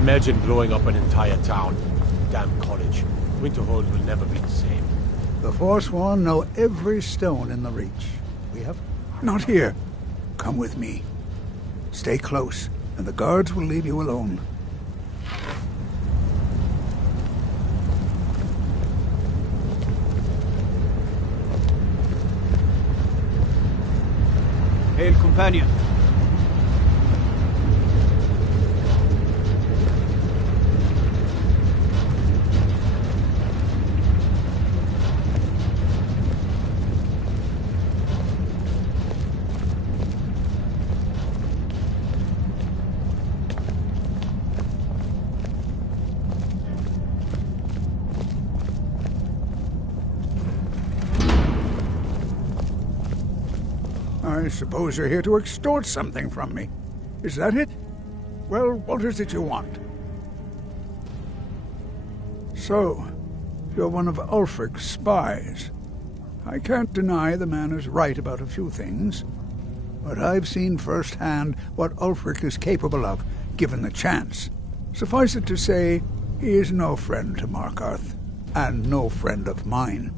Imagine blowing up an entire town. Damn college. Winterhold will never be the same. The Forsworn know every stone in the Reach. We have... Not here. Come with me. Stay close, and the guards will leave you alone. Hail, companion. I suppose you're here to extort something from me. Is that it? Well, what is it you want? So, you're one of Ulfric's spies. I can't deny the man is right about a few things, but I've seen firsthand what Ulfric is capable of, given the chance. Suffice it to say, he is no friend to Markarth, and no friend of mine.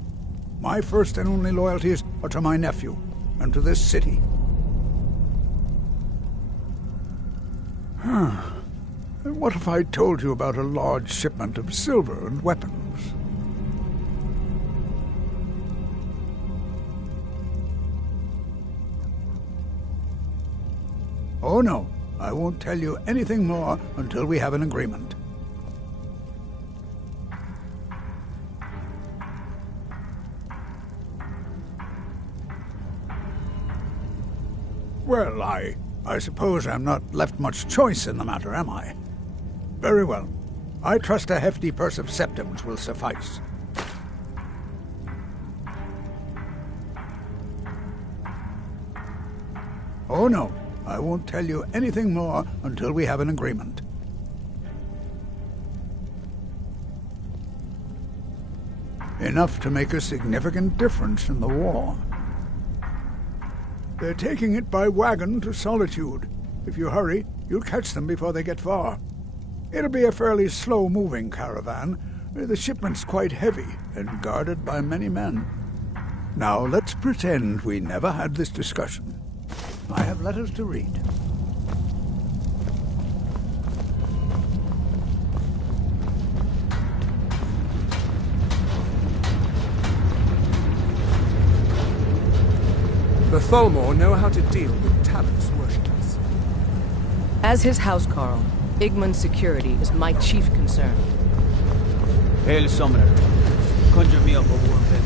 My first and only loyalties are to my nephew, and to this city. What if I told you about a large shipment of silver and weapons? Oh no, I won't tell you anything more until we have an agreement. Well, I suppose I'm not left much choice in the matter, am I? Very well. I trust a hefty purse of septims will suffice. Oh no, I won't tell you anything more until we have an agreement. Enough to make a significant difference in the war. They're taking it by wagon to Solitude. If you hurry, you'll catch them before they get far. It'll be a fairly slow-moving caravan. The shipment's quite heavy and guarded by many men. Now, let's pretend we never had this discussion. I have letters to read. The Tholmor know how to deal with Talon's worshippers. As his housecarl, Igmund's security is my chief concern. Hail, Summoner. Conjure me up a warm bed.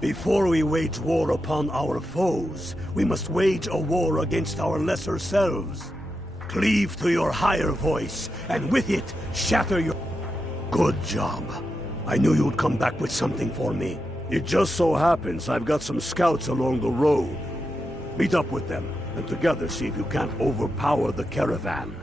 Before we wage war upon our foes, we must wage a war against our lesser selves. Cleave to your higher voice, and with it, shatter your... Good job. I knew you'd come back with something for me. It just so happens I've got some scouts along the road. Meet up with them, and together see if you can't overpower the caravan.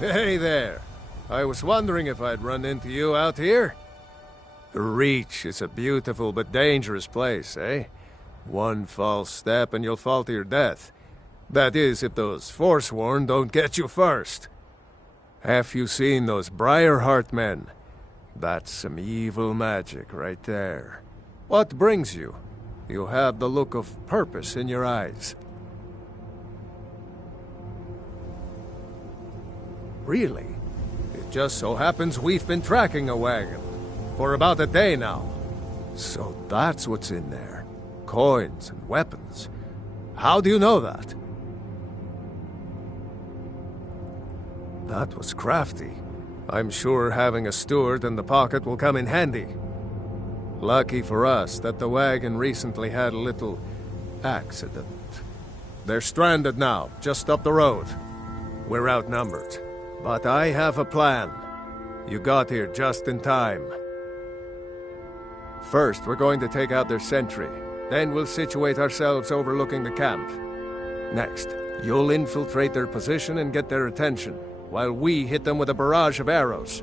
Hey there. I was wondering if I'd run into you out here. The Reach is a beautiful but dangerous place, eh? One false step and you'll fall to your death. That is, if those Forsworn don't get you first. Have you seen those Briarheart men? That's some evil magic right there. What brings you? You have the look of purpose in your eyes. Really? It just so happens we've been tracking a wagon for about a day now. So that's what's in there. Coins and weapons. How do you know that? That was crafty. I'm sure having a steward in the pocket will come in handy. Lucky for us that the wagon recently had a little accident. They're stranded now, just up the road. We're outnumbered. But I have a plan. You got here just in time. First, we're going to take out their sentry. Then we'll situate ourselves overlooking the camp. Next, you'll infiltrate their position and get their attention, while we hit them with a barrage of arrows.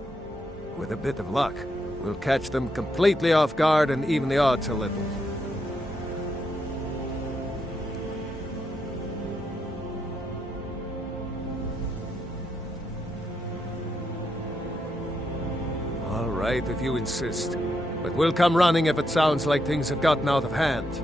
With a bit of luck, we'll catch them completely off guard and even the odds a little. All right, if you insist. But we'll come running if it sounds like things have gotten out of hand.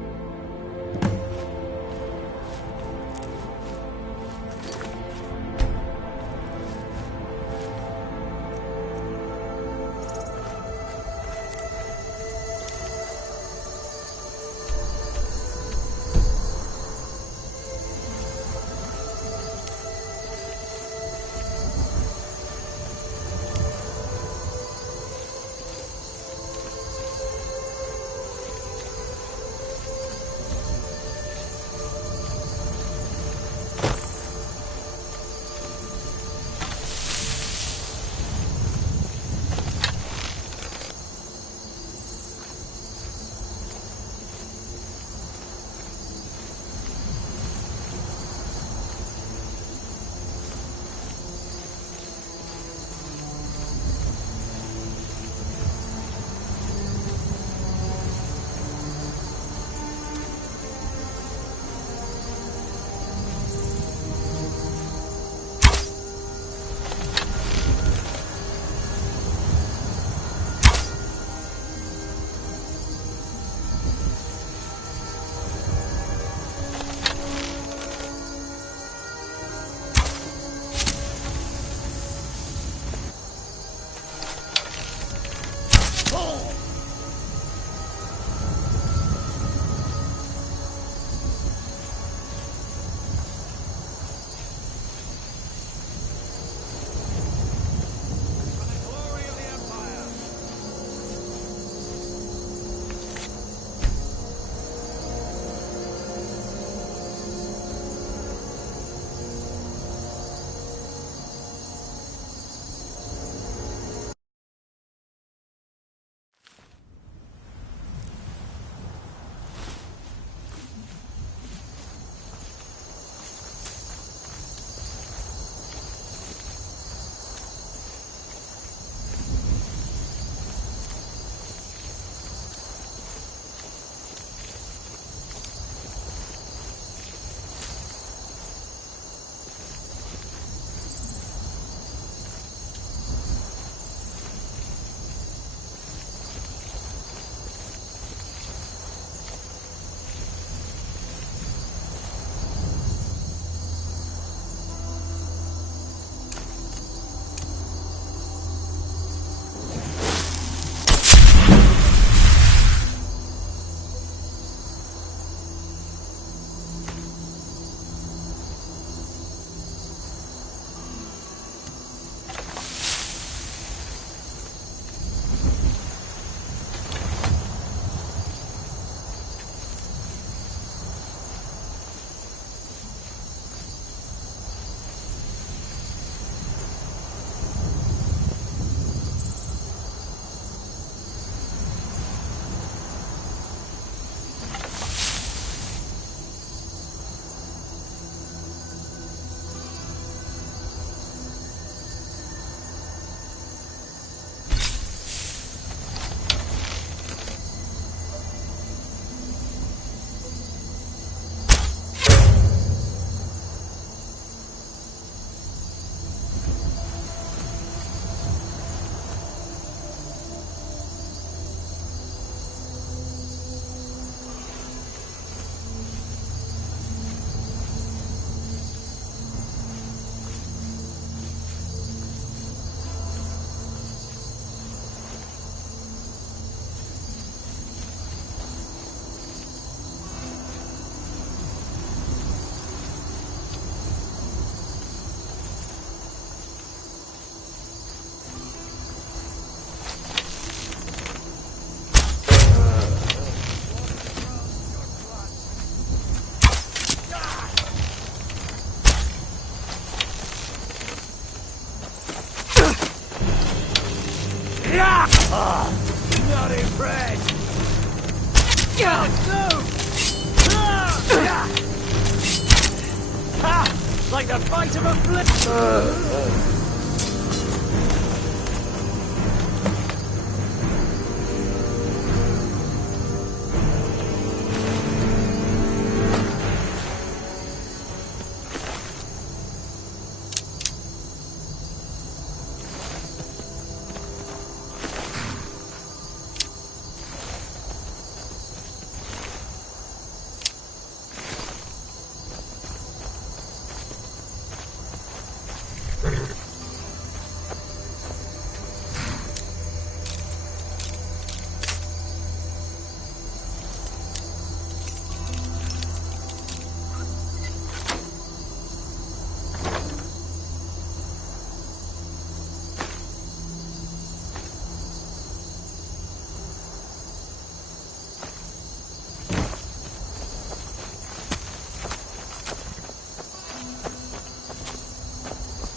bread! Like the bite of a flip!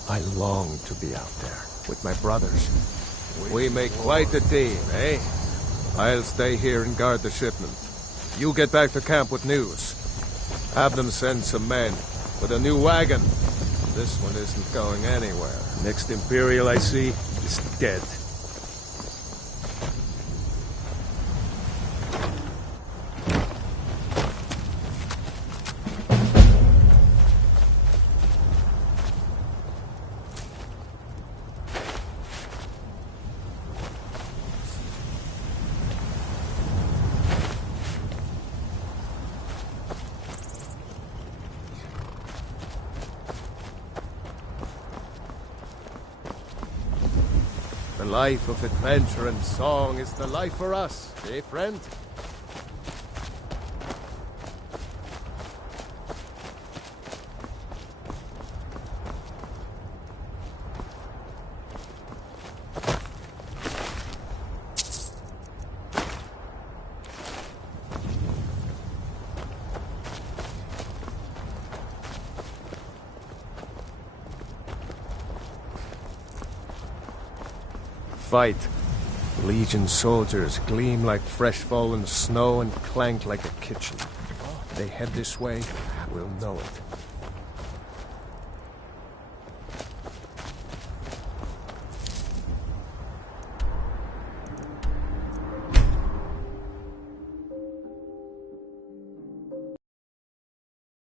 I long to be out there with my brothers. We make quite a team, eh? I'll stay here and guard the shipment. You get back to camp with news. Have them send some men with a new wagon. This one isn't going anywhere. Next Imperial I see is dead. The life of adventure and song is the life for us, eh, friend? Fight. Legion soldiers gleam like fresh fallen snow and clank like a kitchen. They head this way, we'll know it.